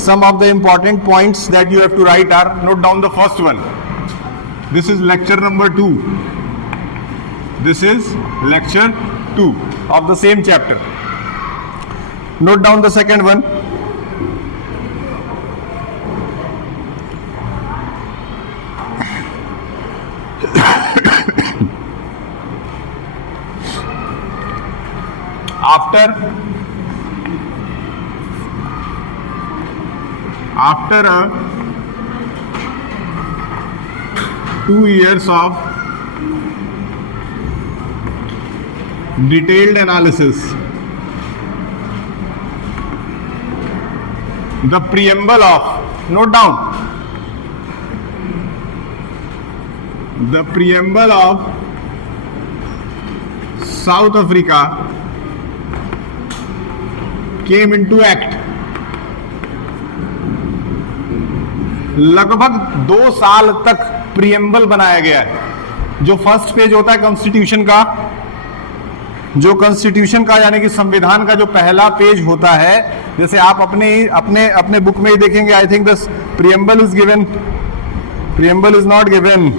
some of the important points that you have to write are, note down the first one. This is lecture number 2. This is lecture 2 of the same chapter. Note down the second one. After 2 years of detailed analysis, the preamble of, note down, the preamble of South Africa came into act. लगभग 2 साल तक preamble बनाया गया है। जो first page होता है constitution का, जो कॉन्स्टिट्यूशन का यानी कि संविधान का जो पहला पेज होता है, जैसे आप अपने बुक में ही देखेंगे, I think this preamble is given, preamble is not given,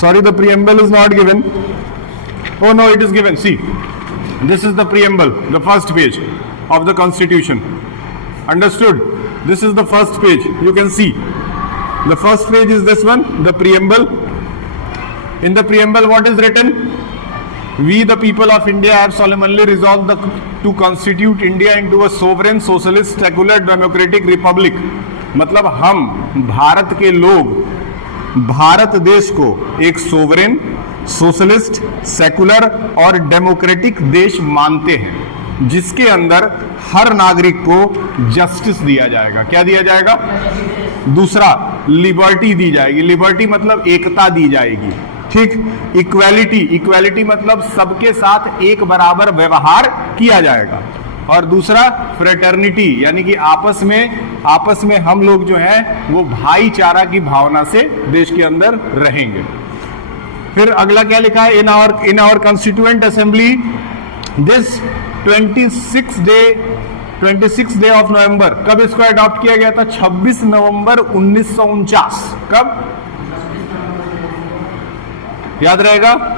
sorry the preamble is not given, oh no, it is given. See, this is the preamble, the first page of the constitution. Understood? This is the first page. You can see the first page is this one, the preamble. In the preamble, what is written? We the people of India have solemnly resolved to constitute India into a sovereign, socialist, secular, democratic republic. मतलब हम भारत के लोग भारत देश को एक sovereign, socialist, secular और democratic देश मानते हैं, जिसके अंदर हर नागरिक को जस्टिस दिया जाएगा। क्या दिया जाएगा? दूसरा, लिबर्टी दी जाएगी। लिबर्टी मतलब एकता दी जाएगी, ठीक। इक्वालिटी, इक्वालिटी मतलब सबके साथ एक बराबर व्यवहार किया जाएगा। और दूसरा, फ्रेटर्निटी यानी कि आपस में हम लोग जो हैं वो भाईचारा की भावना से देश के अंदर रहेंगे। फिर अगला क्या लिखा है? In our constituent assembly this 26 day of November, कब इसको अडॉप्ट किया गया था? 26 नवंबर 1949। कब? याद रहेगा?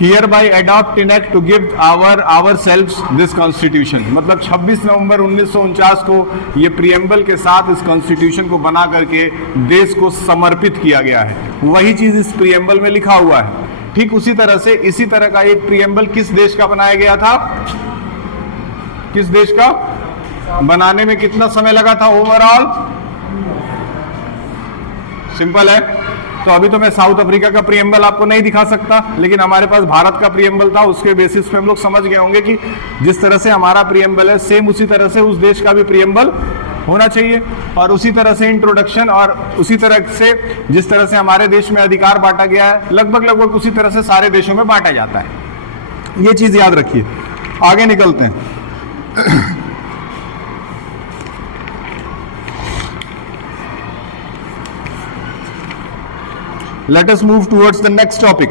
Hereby adopt enact to give ourselves this constitution. मतलब 26 नवंबर 1949 को ये प्रियम्बल के साथ इस कॉन्स्टिट्यूशन को बना करके देश को समर्पित किया गया है। वही चीज इस प्रियम्बल में लिखा हुआ है। ठीक उसी तरह से इसी तरह का एक प्रियम्बल किस देश का बनाया गया था? किस देश का? बनाने में कितना समय लगा था ओवरऑल? सिंपल है। तो अभी तो मैं साउथ अफ्रीका का प्रियम्बल आपको नहीं दिखा सकता, लेकिन हमारे पास भारत का प्रियम्बल था। उसके बेसिस पे हम लोग समझ गए होंगे कि जिस तरह से हमारा प्रियम्बल है, सेम उसी तरह से उस देश का भी प्रियम्बल होना चाहिए। और उसी तरह से इंट्रोडक्शन, और उसी तरह से जिस तरह से हमारे देश में अधिकार बांटा गया है, लगभग उसी तरह से सारे देशों में बांटा जाता है। ये चीज याद रखिए। आगे निकलते हैं। Let us move towards the next topic.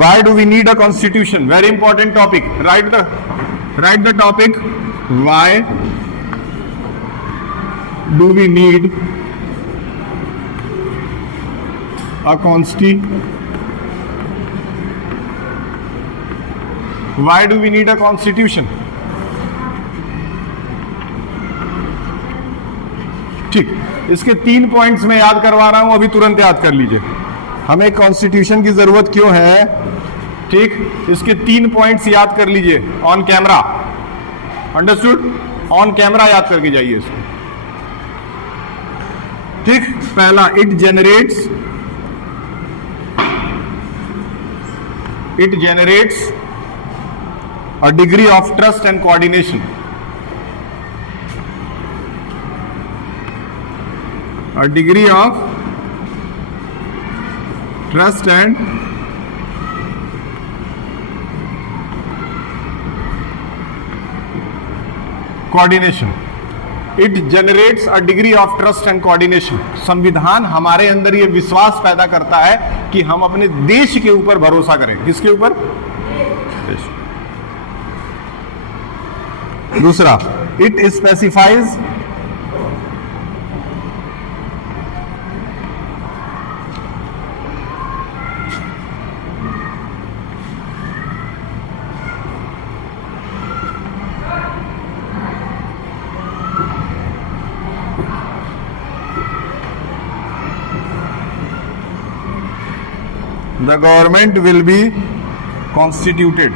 Why do we need a constitution? Very important topic. Write the topic. Why do we need a constitution? Why do we need a constitution? ठीक, इसके 3 points में याद करवा रहा हूं, अभी तुरंत याद कर लीजिए। हमें कॉन्स्टिट्यूशन की जरूरत क्यों है? ठीक, इसके 3 पॉइंट्स याद कर लीजिए on camera. Understood? On camera याद करके जाइए इसको। ठीक, पहला, it generates a degree of trust and coordination. A degree of trust and coordination. It generates a degree of trust and coordination. संविधान हमारे अंदर ये विश्वास पैदा करता है कि हम अपने देश के ऊपर भरोसा करें। किसके ऊपर? देश। दूसरा, it specifies the government will be constituted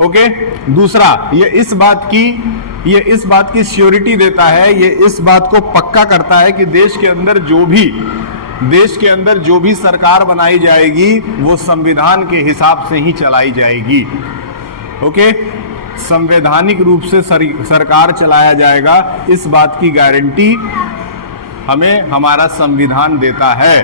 okay. दूसरा, ये इस बात की श्योरिटी देता है, ये इस बात को पक्का करता है कि देश के अंदर जो भी सरकार बनाई जाएगी वो संविधान के हिसाब से ही चलाई जाएगी। ओके, संवैधानिक रूप से सरकार चलाया जाएगा, इस बात की गारंटी हमें हमारा संविधान देता है।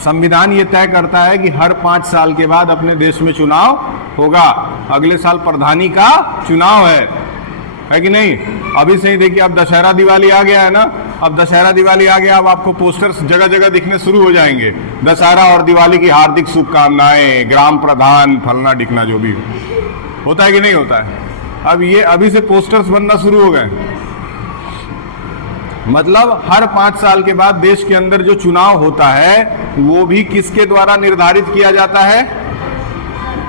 संविधान ये तय करता है कि हर 5 साल के बाद अपने देश में चुनाव होगा। अगले साल प्रधानी का चुनाव है कि नहीं? अभी से ही देखिए, अब दशहरा दिवाली आ गया है ना, अब दशहरा दिवाली आ गया, अब आपको पोस्टर्स जगह जगह दिखने शुरू हो जाएंगे, दशहरा और दिवाली की हार्दिक शुभकामनाएं, ग्राम प्रधान फलना डिकना, जो भी होता है कि नहीं होता है। अब ये अभी से पोस्टर्स बनना शुरू हो गए। मतलब हर 5 साल के बाद देश के अंदर जो चुनाव होता है वो भी किसके द्वारा निर्धारित किया जाता है?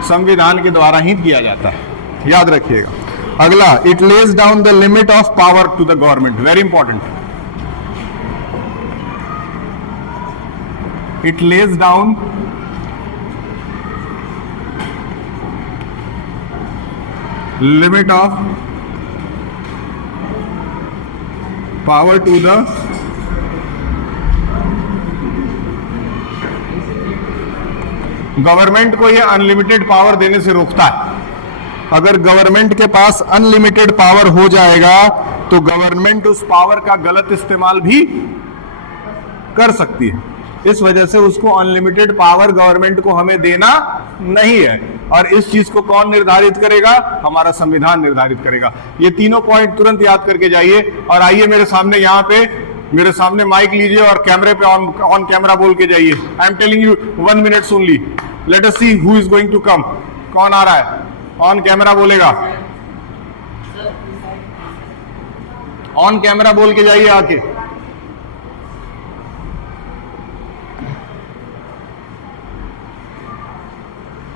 संविधान के द्वारा ही किया जाता है, याद रखिएगा। अगला, it lays down the limit of power to the government. Very important. It lays down limit of power to the government को ये अनलिमिटेड पावर देने से रोकता है। अगर गवर्नमेंट के पास अनलिमिटेड पावर हो जाएगा तो गवर्नमेंट उस पावर का गलत इस्तेमाल भी कर सकती है। इस वजह से उसको अनलिमिटेड पावर गवर्नमेंट को हमें देना नहीं है। और इस चीज को कौन निर्धारित करेगा? हमारा संविधान निर्धारित करेगा। ये तीनों पॉइंट तुरंत याद करके जाइए। और आइए मेरे सामने, यहाँ पे मेरे सामने माइक लीजिए और कैमरे पे ऑन कैमरा बोल के जाइए। I am telling you 1 minute only. Let us see who is going to come. कौन आ रहा है? ऑन कैमरा बोलेगा, ऑन कैमरा बोल के जाइए आके।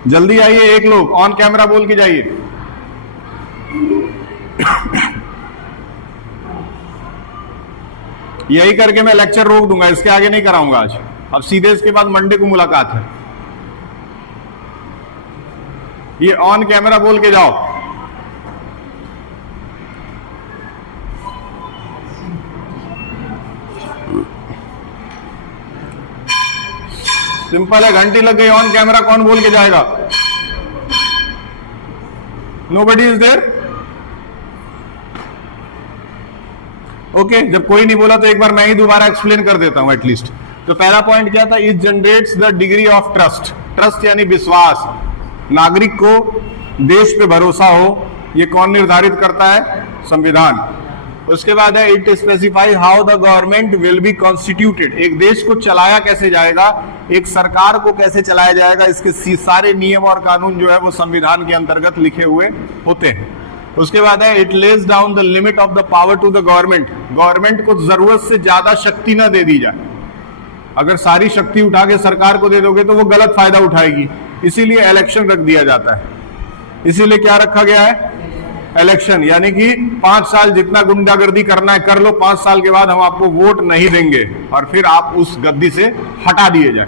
जल्दी आइए, एक लोग ऑन कैमरा बोल के जाइए। यही करके मैं लेक्चर रोक दूंगा, इसके आगे नहीं कराऊंगा आज। अब सीधे इसके बाद मंडे को मुलाकात है। ये ऑन कैमरा बोल के जाओ। सिंपल है, घंटी लग गई, ऑन कैमरा कौन बोल के जाएगा? Nobody is there. ओके, जब कोई नहीं बोला तो एक बार मैं ही दोबारा एक्सप्लेन कर देता हूं एटलीस्ट। तो पहला पॉइंट क्या था? It generates the degree of trust. Trust यानी विश्वास, नागरिक को देश पे भरोसा हो, ये कौन निर्धारित करता है? संविधान। उसके बाद है it specify how the government will be constituted. एक देश को चलाया कैसे जाएगा, एक सरकार को कैसे चलाया जाएगा, इसके सारे नियम और कानून जो है वो संविधान के अंतर्गत लिखे हुए होते हैं। उसके बाद है it lays down the limit of the power to the government. Government को जरूरत से ज्यादा शक्ति न दे दी जाए। अगर सारी शक्ति उठा के सरकार को दे दोगे तो वो गलत फायदा उठाएगी। इसीलिए इलेक्शन रख दिया जाता है। इसीलिए क्या रखा गया है? इलेक्शन। यानी कि 5 साल जितना गुंडागर्दी करना है कर लो, 5 साल के बाद हम आपको वोट नहीं देंगे और फिर आप उस गद्दी से हटा दिए जाए।